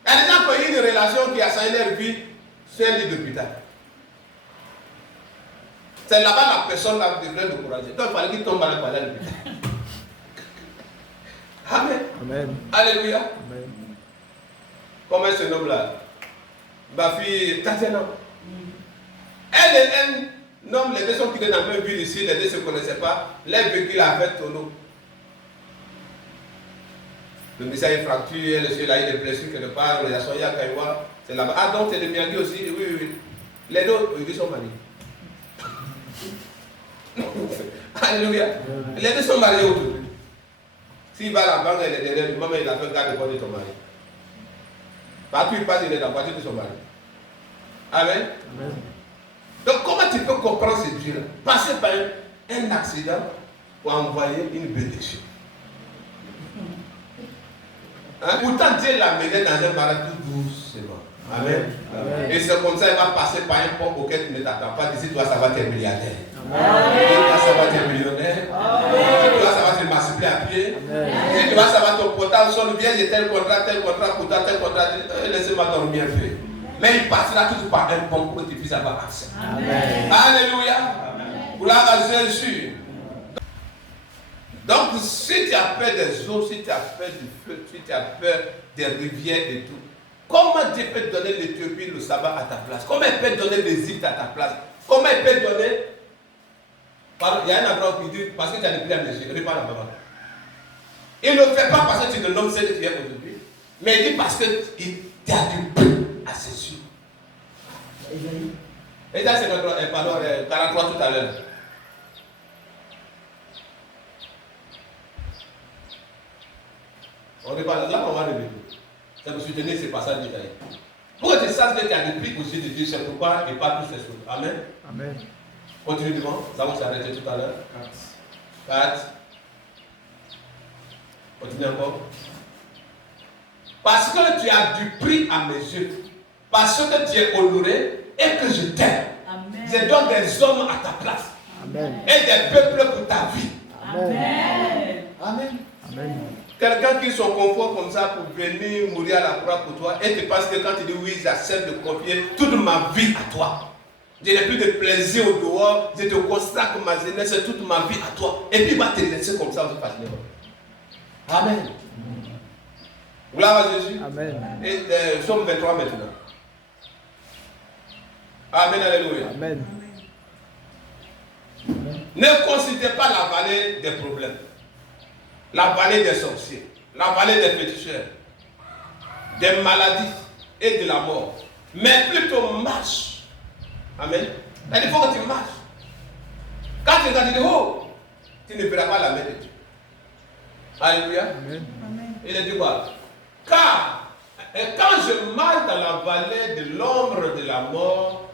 Il y a des gens qui ont eu une relation qui a changé leur vie sur un lit d'hôpital. C'est là-bas la personne là devrait l'encourager. Donc il fallait qu'il tombe à l'hôpital. Amen. Amen. Alléluia. Amen. Comment elle se nomme là? Ma fille Tatiana. Elle est un homme, les deux sont quittés dans la même ville ici, les deux ne se connaissaient pas. Leur véhicule avait tonneau. Le message est fracturé, le ciel a eu des blessures quelque part, il y a soigné à Kaïwa, c'est là-bas. Ah donc c'est de Miyagi aussi? Oui, oui, oui. Les deux, ils sont mariés. Alléluia. Les deux sont mariés aujourd'hui. S'il va à la banque, il est derrière lui, maman il a fait garde de ton mari. Partout il passe, il est dans la voiture de son mari. Amen. Amen. Donc comment tu peux comprendre ce Dieu-là? Passer par un accident pour envoyer une bénédiction. Hein? Pourtant Dieu l'a mené dans un mariage tout doucement. Amen. Amen. Et c'est comme ça, il va passer par un pont auquel tu ne t'attends pas. D'ici toi, ça va être milliardaire. Amen. D'ici toi, ça va être millionnaire. D'ici toi, ça va te massacrer à pied. D'ici toi, ça va ton portable sonne bien, j'ai tel contrat pour toi, tel contrat. Laissez-moi dormir un peu. Mais il passera toujours par un pont pour que tu puisses avoir accès. Amen. Alléluia. Gloire à Jésus. Donc, si tu as peur des eaux, si tu as peur du feu, si tu as peur des rivières et tout, comment Dieu peut te donner l'Éthiopie, le sabbat à ta place? Comment il peut te donner l'Égypte à ta place? Comment il peut te donner... Pardon, il y a un endroit qui dit, parce que tu as des prières à Jésus, réponds à la parole. Il ne le fait pas parce que tu te nommes celle que tu es aujourd'hui, mais il dit parce que tu as du pain à ses yeux. Et ça, c'est 43 tout à l'heure. On n'est pas là, on va revenir. C'est pour soutenir ces passages détaillés. Pour que tu saches que tu as des prix aussi de Dieu, c'est pourquoi il parle toutes ces choses. Amen. Amen. Continue devant, là où on s'est arrêté tout à l'heure. 4. Continue encore. Parce que tu as du prix à mes yeux. Parce que tu es honoré et que je t'aime. Je donne des hommes à ta place. Amen. Et des peuples pour ta vie. Amen. Amen. Amen. Quelqu'un qui son confort comme ça pour venir mourir à la croix pour toi et tu penses que quand tu dis oui, j'accepte de confier toute ma vie à toi. Je n'ai plus de plaisir au dehors, je te consacre ma jeunesse, toute ma vie à toi. Et puis il va te laisser comme ça aussi facilement. Amen. Gloire à Jésus. Amen. Et Somme 23 maintenant. Amen, alléluia. Amen. Ne considère pas la vallée des problèmes, la vallée des sorciers, la vallée des féticheurs, des maladies et de la mort, mais plutôt marche. Amen. Il faut que tu marches. Quand tu regardes, tu dis, oh, tu ne verras pas la main de Dieu. Alléluia. Amen. Il a dit quoi? Car quand je marche dans la vallée de l'ombre de la mort,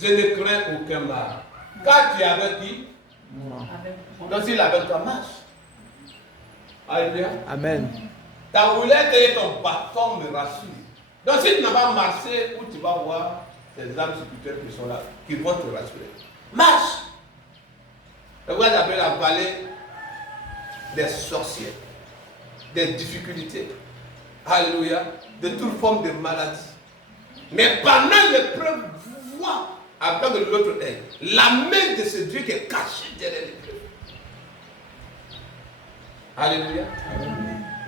je ne crains aucun mal. Car tu es avec qui? Moi. Donc s'il est avec toi, marche. Alléluia. Amen. Ta roulette et ton bâton me rassurent. Donc si tu n'as pas marché, où tu vas voir ces âmes spirituelles qui sont là, qui vont te rassurer. Marche. C'est pourquoi j'appelle la vallée des sorciers, des difficultés. Alléluia. De toute forme de maladie. Mais pendant l'épreuve, vois avec l'autre œil la main de ce Dieu qui est caché derrière l'épreuve. Alléluia.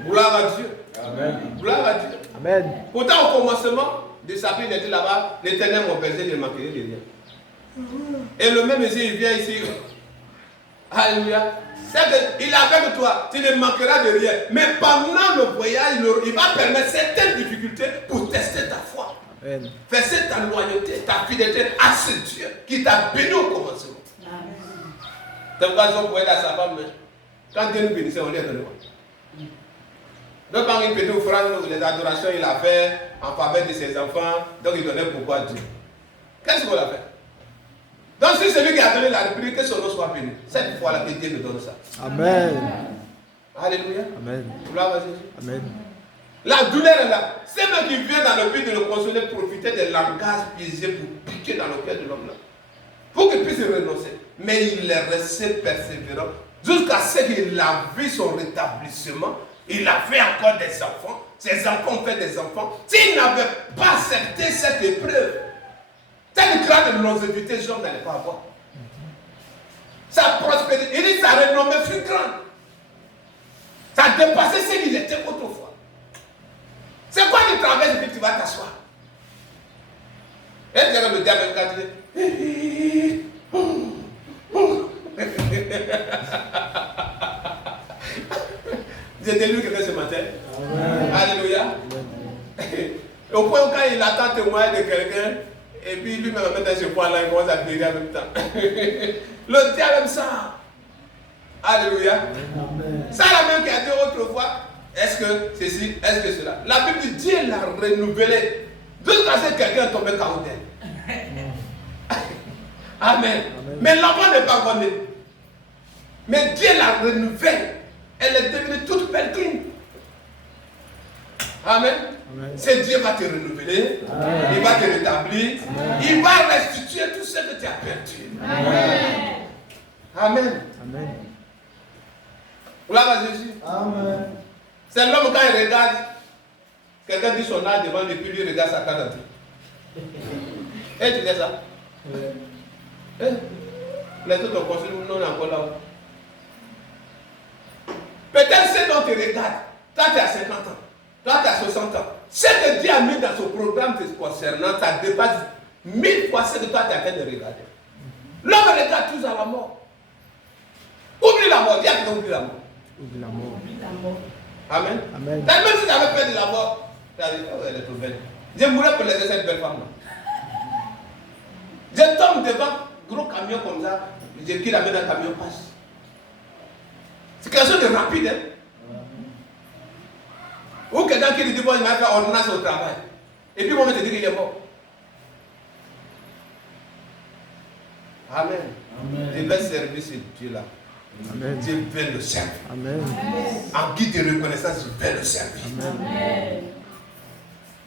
Gloire à Dieu. Amen. Gloire à Dieu. Amen. Pourtant, au commencement de sa vie, il était là-bas, l'Éternel mon berger, il ne manquerait de rien. Et le même ici, il vient ici. Alléluia. Il est avec toi, tu ne manqueras de rien. Mais pendant le voyage, il va permettre certaines difficultés pour tester ta foi. Amen. Verser ta loyauté, ta fidélité à ce Dieu qui t'a béni au commencement. C'est pourquoi on pouvait dire à sa femme, quand Dieu nous bénissait, on lui a donné quoi? Donc quand il petite offrande, les adorations, il a fait en faveur de ses enfants, donc il donnait beaucoup à Dieu. Qu'est-ce qu'on a fait? Donc si celui qui a donné la République, que son nom soit béni. Cette fois-là que Dieu nous donne ça. Amen. Alléluia. Amen. Gloire à Jésus. Amen. La douleur est là. C'est même qui vient dans le but de le consoler, profiter des langages piégés pour piquer dans le cœur de l'homme là. Pour qu'il puisse renoncer. Mais il est resté persévérant jusqu'à ce qu'il a vu son rétablissement. Il a fait encore des enfants. Ses enfants ont fait des enfants. S'il n'avait pas accepté cette épreuve, cette grande longévité, Job n'allait pas avoir. Sa prospérité, il dit sa renommée fut grande. Ça dépassait ce qu'il était autrefois. C'est quoi tu traverses et puis tu vas t'asseoir? Et tu regardes le diable quand tu dis. J'ai lu quelqu'un ce matin. Amen. Alléluia. Amen. Au point où quand il attend témoin de quelqu'un, et puis lui-même met ce point-là, il commence à pleurer en même temps. Le diable aime ça. Alléluia. Amen. Ça la même qui a dit autrefois. Est-ce que ceci, est-ce que cela? La Bible dit Dieu l'a renouvelé. Jusqu'à ce que quelqu'un est tombé KO d'elle. Amen. Amen. Mais l'enfant n'est pas né. Mais Dieu l'a renouvelée. Elle est devenue toute belle clean. Amen. Amen. C'est Dieu va te renouveler. Amen. Il va te rétablir. Amen. Il va restituer tout ce que tu as perdu. Amen. Amen. Amen. Gloire à Jésus. Amen. C'est l'homme quand il regarde, quelqu'un dit son âge devant lui, puis lui regarde sa carte d'identité. Et tu dis ça? Les autres ont construit, nous on est encore là-haut. Peut-être c'est dont tu regardes. Toi tu as 50 ans, toi tu as 60 ans. Ce que Dieu a mis dans son programme te concernant, ça dépasse 1000 fois ce que toi tu as fait de regarder. L'homme regarde tous à la mort. Oublie la mort, dis à quelqu'un oublie la mort. Oublie la mort. Oublie la mort. Amen. Amen. Même si j'avais peur de la mort, tu as dit, oh, elle est trop belle. Je mourrais pour laisser cette belle femme-là. Je tombe devant un gros camion comme ça, je quitte la main d'un camion passe. C'est quelque chose de rapide. Hein? Ou quelqu'un qui dit, bon, il m'a fait ordonnance au travail. Et puis, on va te dire qu'il est mort. Amen. Tu vas servir ce Dieu-là. Amen. Tu vas le servir. Amen. En guide de reconnaissance, tu vas le servir. Amen.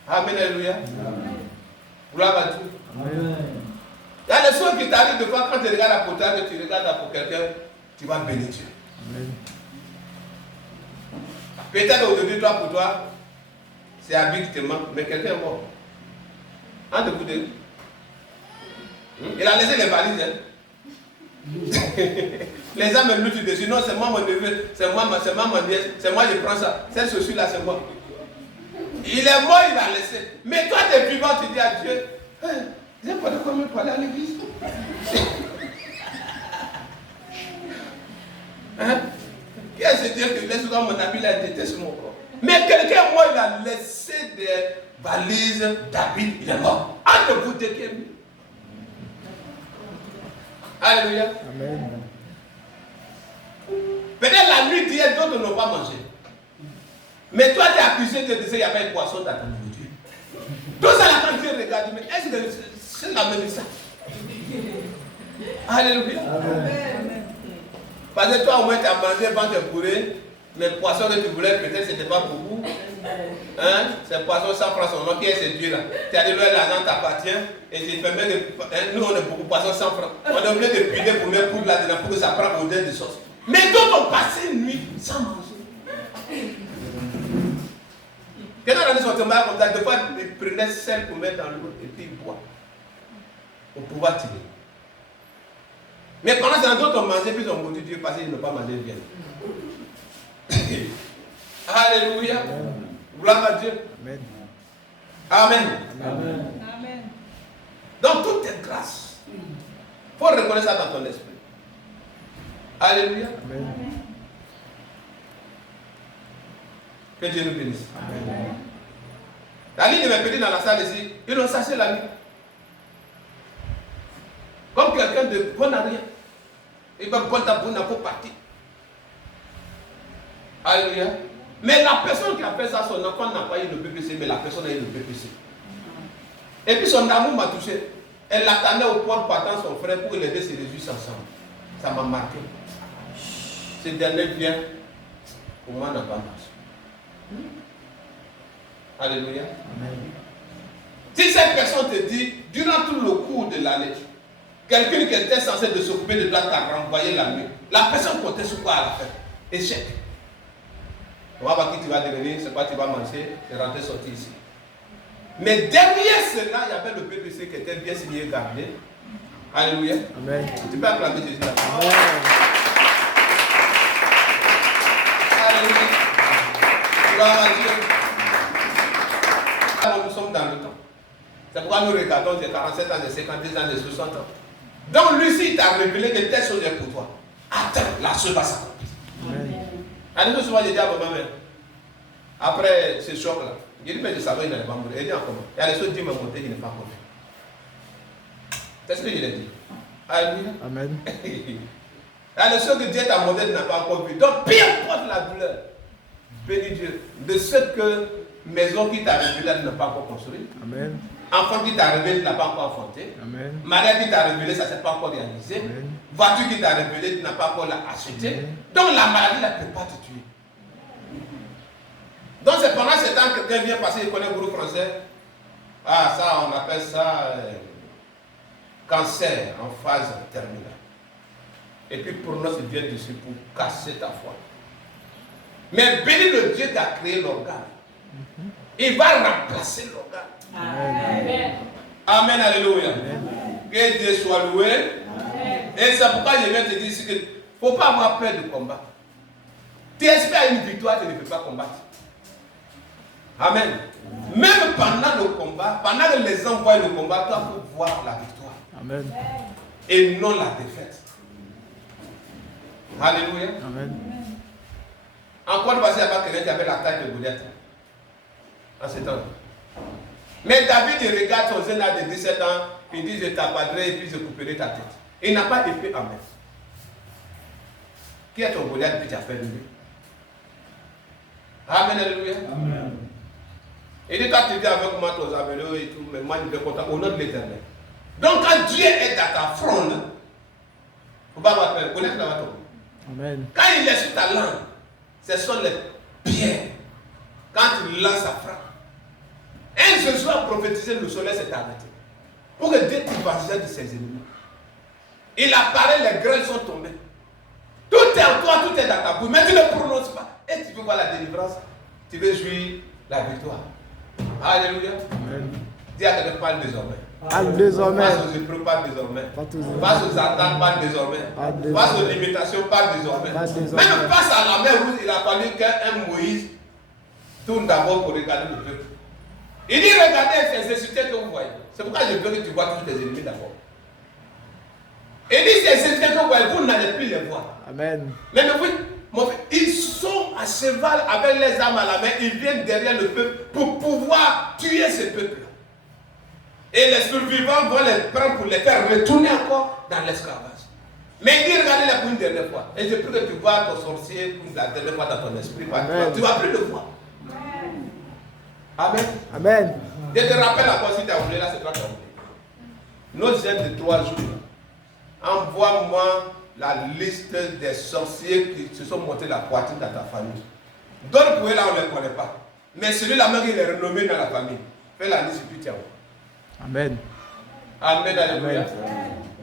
Amen. Alléluia. Gloire à Dieu. Amen. Il y a des choses qui t'arrivent de fois quand tu regardes la potable, tu regardes pour quelqu'un, tu vas bénir Dieu. Amen. Peut-être aujourd'hui, toi, pour toi, c'est habit qui te manque, mais quelqu'un est mort. Un de vous deux. Il a laissé les valises. Hein? Les âmes me luttent dessus. Non, c'est moi mon neveu, c'est moi ma nièce, c'est moi je prends ça. Cette chaussure-là, c'est moi. Il est mort, il a laissé. Mais toi, tu es vivant, tu dis à Dieu, j'ai pas de comment pour aller à l'église. Hein? Qui est ce Dieu qui laisse souvent mon habit là déteste sur mon corps? Mais quelqu'un, moi, il a laissé des valises d'habits, il est mort. Un de vous deux qui est mieux. Alléluia. Amen. Peut-être la nuit d'hier, d'autres n'ont pas mangé. Mais toi, tu es accusé de dire qu'il y avait un poisson dans ta nourriture. Tout ça, là, quand Dieu regarde, mais est-ce que c'est la même chose? Alléluia. Amen. Parce que toi, au moins, tu as mangé quand tu es bourré, mais le poisson que tu voulais, peut-être, ce n'était pas beaucoup. Hein? C'est le poisson sans francs, son nom, qui est ce Dieu-là. Tu as dit, l'argent t'appartient, et tu permets de. Nous, on a beaucoup de poissons sans francs. On est obligé de piler pour mettre pour là-dedans pour que ça prenne odeur de sauce. Mais d'autres ont passé une nuit sans manger. Quelqu'un a donné son tomate comme ça, deux fois, il prenait sel pour mettre dans l'eau, et puis il boit. Pour pouvoir tirer. Mais pendant ce temps, d'autres ont mangé, puis ils ont maudit Dieu parce qu'ils n'ont pas mangé bien. Alléluia. Gloire à Dieu. Amen. Amen. Amen. Amen. Donc tout est grâce. Il faut reconnaître ça dans ton esprit. Alléluia. Amen. Que Dieu nous bénisse. Amen. La ligne de mes petits dans la salle ici, ils ont saché la nuit. Comme quelqu'un de bon à rien. Il va bon à bon à pour partir. Alléluia. Mais la personne qui a fait ça, son enfant n'a pas eu le BPC, mais la personne a eu le BPC. Et puis son amour m'a touché. Elle l'attendait au port partant son frère pour l'aider à se réjouir ensemble. Ça m'a marqué. Ce dernier vient, pour moi, n'a pas marché. Alléluia. Amen. Si cette personne te dit, durant tout le cours de l'année, quelqu'un qui était censé de s'occuper de toi t'a renvoyé la nuit, la personne comptait sur quoi à la fin? Échec. On va voir qui tu vas devenir, c'est quoi tu vas manger, et rentrer sortir ici. Mais derrière cela, il y avait le PPC qui était bien signé et gardé. Alléluia. Amen. Tu peux acclamer Jésus là. Amen. Alléluia. Gloire à Dieu. Nous sommes dans le temps. C'est pourquoi nous regardons des 47 ans, des 52 ans, des 60 ans. Donc lui, s'il t'a révélé que telle chose est pour toi, attends, la chose va s'accomplir. Amen. Allez, souvent, j'ai dit à ma mère, après ce choc-là, j'ai dit, mais je savais qu'il n'allait pas mourir. Elle dit encore, il y a des choses que Dieu m'a montré qu'il n'est pas encore fait. C'est ce que je l'ai dit. Alléluia. Amen. Il y a des choses que Dieu t'a montré qu'il n'a pas encore vu. Donc, peu importe la douleur, bénis Dieu. De ce que maison qui t'a révélé, elle n'a pas encore construite. Amen. Enfant qui t'a révélé, tu n'as pas encore enfanté. Amen. Mariage qui t'a révélé, ça ne s'est pas encore réalisé. Amen. Voiture qui t'a révélé, tu n'as pas encore acheté. Amen. Donc la maladie ne peut pas te tuer. Donc c'est pendant ce temps que quelqu'un vient passer, il connaît le groupe français. Ah, ça, on appelle ça cancer en phase terminale. Et puis prononce bien dessus pour casser ta foi. Mais bénis le Dieu qui a créé l'organe. Il va remplacer l'organe. Amen. Amen, alléluia. Amen. Que Dieu soit loué. Amen. Et c'est pourquoi je viens te dire ici qu'il ne faut pas avoir peur de combattre. Tu espères une victoire, tu ne peux pas combattre. Amen. Même pendant le combat, pendant que les gens voient le combat, toi, il faut voir la victoire. Amen. Et non la défaite. Alléluia. Amen. Encore passé, il y avait quelqu'un qui avait la taille de Goliath. En ce temps. Mais David, il regarde son jeune âge de 17 ans, il dit, je t'abattrai et puis je couperai ta tête. Il n'a pas d'épée en main. Qui est ton Goliath que tu as fait de lui? Amen, alléluia. Amen. Il dit, toi tu viens avec moi, ton amoureux et tout, mais moi je vais content au nom de l'Éternel. Donc quand Dieu est à ta fronde, il ne faut pas avoir peur, connaître la tomber. Amen. Quand il est sur ta langue, ce sont les pierres. Quand il lance sa frappe. Un Jésus a prophétisé, le soleil s'est arrêté. Pour que Dieu t'évangile de ses ennemis. Il apparaît, les grêles sont tombées. Tout est en toi, tout est dans ta bouche. Mais tu ne prononces pas. Et tu veux voir la délivrance. Tu veux jouir la victoire. Alléluia. Amen. Dis à quelqu'un, parle désormais. Parle désormais. Face aux épreuves, parle désormais. Face aux attaques, parle désormais. Face aux limitations, parle désormais. Même face à la mer rouge, il a fallu qu'un Moïse tourne d'abord pour regarder le peuple. Il dit, regardez ces exécutés que vous voyez. C'est pourquoi je veux que tu vois tous tes ennemis d'abord. Il dit, ces exécutés que vous voyez, vous n'allez plus les voir. Amen. Mais oui, mon frère, ils sont à cheval avec les armes à la main. Ils viennent derrière le peuple pour pouvoir tuer ce peuple-là. Et les survivants vont les prendre pour les faire retourner encore dans l'esclavage. Mais il dit, regardez-les pour une dernière fois. Et je prie que tu vois ton sorcier pour la dernière fois dans ton esprit. Tu vas plus le voir. Amen. Amen. Je te rappelle encore, si tu as oublié là, c'est toi qui as oublié. Nos jeunes de 3 jours, envoie-moi la liste des sorciers qui se sont montés la poitrine dans ta famille. D'autres pour eux là, on ne les connaît pas. Mais celui-là même, il est renommé dans la famille. Fais la liste et puis tiens. Amen. Amen. Alléluia.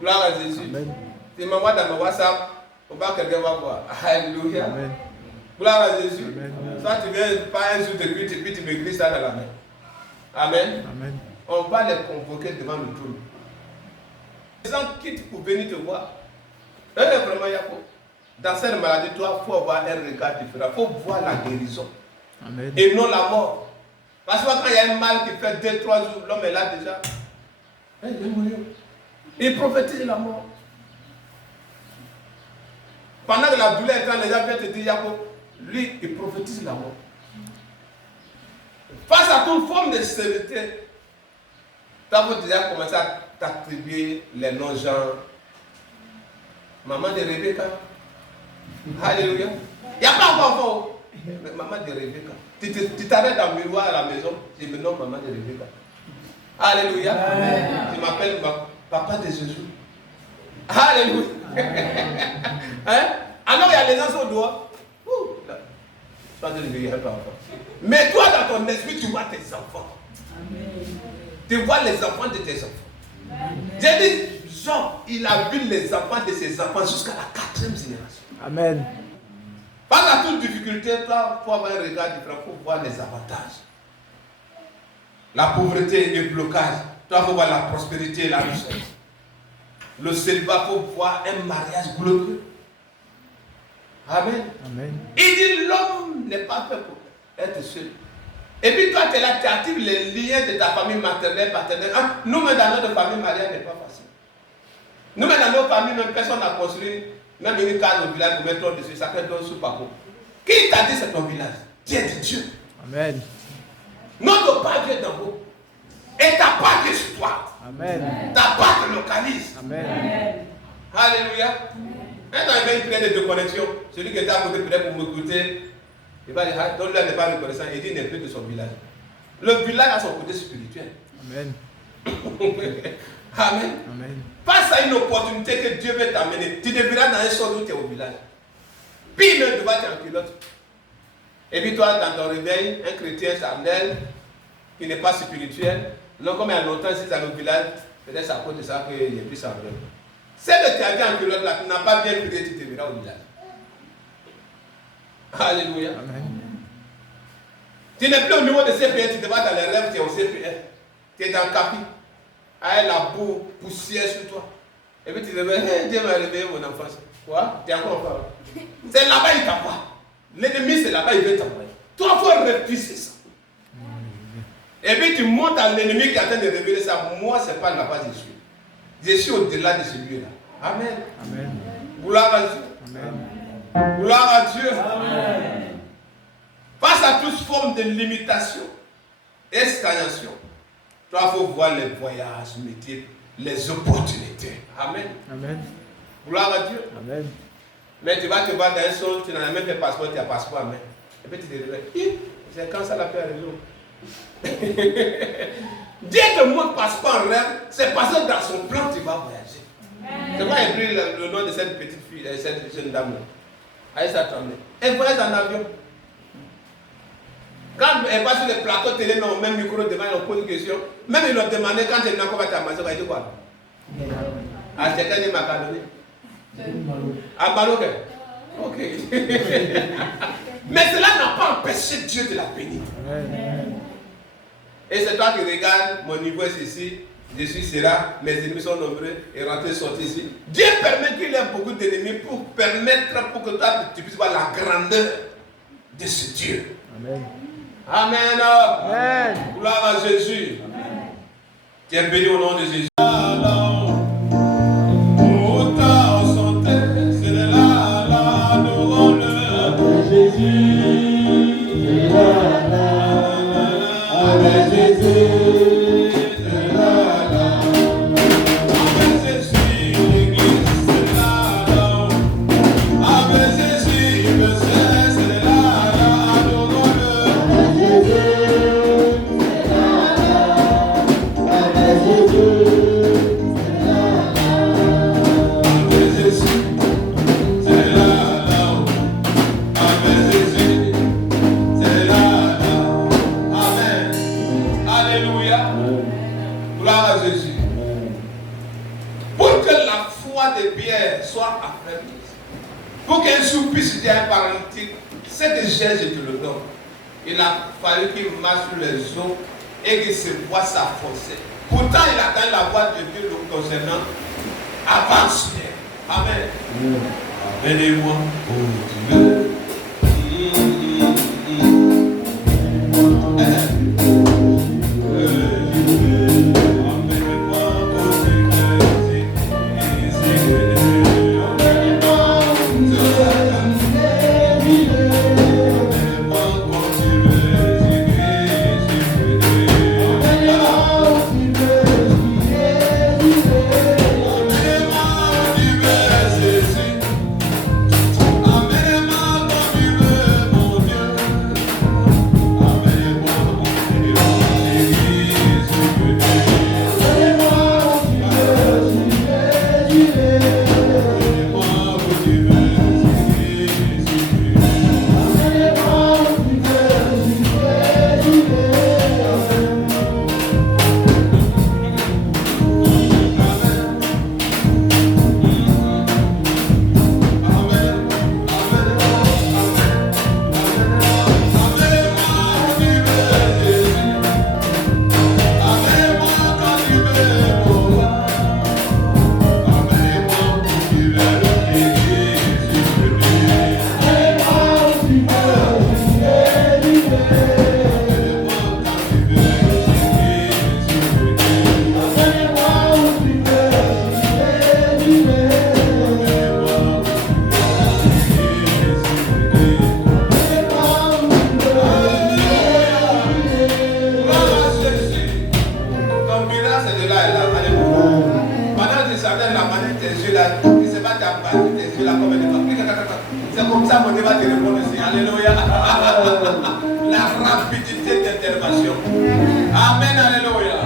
Gloire à Jésus. Amen. Tu m'envoies dans mon WhatsApp, on va quelqu'un va voir. Alléluia. Amen. Gloire à Jésus. Amen. Toi, tu viens pas un jour de cuite et puis tu me glisses ça dans la main. Amen. Amen. On va les convoquer devant le trône. Les gens quittent pour venir te voir. Vraiment, Yako. Dans cette maladie, toi, il faut avoir un regard différent. Il faut voir la guérison. Amen. Et non la mort. Parce que quand il y a un mal qui fait 2-3 jours, l'homme est là déjà. Il est mourir. Il prophétise la mort. Pendant que la douleur est grande, les gens viennent te dire, Yako, lui, il prophétise la mort. Face à toute forme de stérilité, tu as déjà commencé à t'attribuer les noms genre maman de Rebecca. Alléluia. Il n'y a pas encore enfant. Mais maman de Rebecca. Tu t'arrêtes dans le miroir à la maison, je me nomme maman de Rebecca. Alléluia. Je m'appelle papa de Jésus. Alléluia. Hein? Alors il y a les gens au doigt. Mais toi, dans ton esprit, tu vois tes enfants. Amen. Tu vois les enfants de tes enfants. J'ai dit, Jean, il a vu les enfants de ses enfants jusqu'à la 4e génération. Amen. Par la toute difficulté, toi, il faut avoir un regard différent pour voir les avantages. La pauvreté et le blocage. Toi, il faut voir la prospérité et la richesse. Le célibat, il faut voir un mariage glorieux. Amen. Amen. Il dit l'homme n'est pas fait pour être seul. Et puis toi tu es là, tu actives les liens de ta famille maternelle, paternelle. Ah, nous-mêmes dans notre famille, mariage n'est pas facile. Nous-mêmes dans nos familles, même personne n'a construit même une case au village pour mettre dessus, ça fait don sous papa. Qui t'a dit c'est ton village? Dieu dit Dieu. Amen. Notre Père Dieu d'en haut. Et ta part est toi. Amen. Ta part te localise. Amen. Alléluia. Maintenant, il y avait une prière de déconnexion. Celui qui était à côté pour m'écouter, il va dire, donc là, il n'est pas reconnaissant. Il dit, il n'est plus de son village. Le village a son côté spirituel. Amen. Amen. Amen. Face à une opportunité que Dieu veut t'amener, tu devras dans un sol où tu es au village. Puis il ne doit être en culotte. Et puis toi, dans ton réveil, un chrétien charnel, qui n'est pas spirituel, donc comme il y a longtemps, si c'est dans le village, peut-être c'est à cause de ça qu'il n'est plus sans vrai. Celle que tu as vu en culotte là, tu n'as pas bien prié, tu te verras au village. Alléluia. Amen. Tu n'es plus au niveau de CPR, tu te vas dans les rêves, tu es au CPR. Tu es dans le capi. Avec la boue, poussière sur toi. Et puis tu te réveilles, hey, Dieu m'a réveillé mon enfance. Quoi? Tu es encore enfant. C'est là-bas, il t'envoie. L'ennemi, c'est là-bas, il veut t'envoyer. Toi, il faut refuser ça. Et puis tu montes à l'ennemi qui est en train de révéler ça. Moi, ce n'est pas là-bas que je suis. Je suis au-delà de celui-là. Amen. Amen. Gloire à Dieu. Amen. Gloire à Dieu. Amen. Face à toute forme de limitation et stagnation, toi, il faut voir les voyages, métiers, les opportunités. Amen. Amen. Gloire à Dieu. Amen. Mais tu vas te voir dans un sol, tu n'as même pas de passeport, tu as passeport à main. Et puis tu te réveilles. C'est quand ça la paix à raison. Dieu te montre passe pas en rêve, c'est parce que dans son plan tu vas voyager. C'est pourquoi il a pris le nom de cette petite fille, cette jeune dame là. Aïssa Tremblay. Elle voyage en avion. Quand elle va sur le plateau télé, mais au même micro devant, elle pose une question. Même ils l'ont demandé quand elle n'a pas été à Amazon, elle dit quoi? Ah, c'est qu'elle est macaroni. Ah, Balogue. Ok. Mais cela n'a pas empêché Dieu de la bénir. Et c'est toi qui regardes, mon niveau est ici, je suis Séra, mes ennemis sont nombreux, et rentrer, sortir ici. Dieu permet qu'il ait beaucoup d'ennemis pour permettre, pour que toi tu puisses voir la grandeur de ce Dieu. Amen. Amen. Amen. Gloire à Jésus. Amen. Tu es béni au nom de Jésus. Pour qu'un jour puisse dire à un paralytique, ce que j'ai, je te le donne. Il a fallu qu'il marche sur les eaux et qu'il se voit s'affoncer. Pourtant, il attend la voix de Dieu le concernant. Avance. Amen. Amenez-moi où tu veux. C'est comme ça mon débat te répond aussi. Alléluia. La rapidité d'intervention. Amen, alléluia.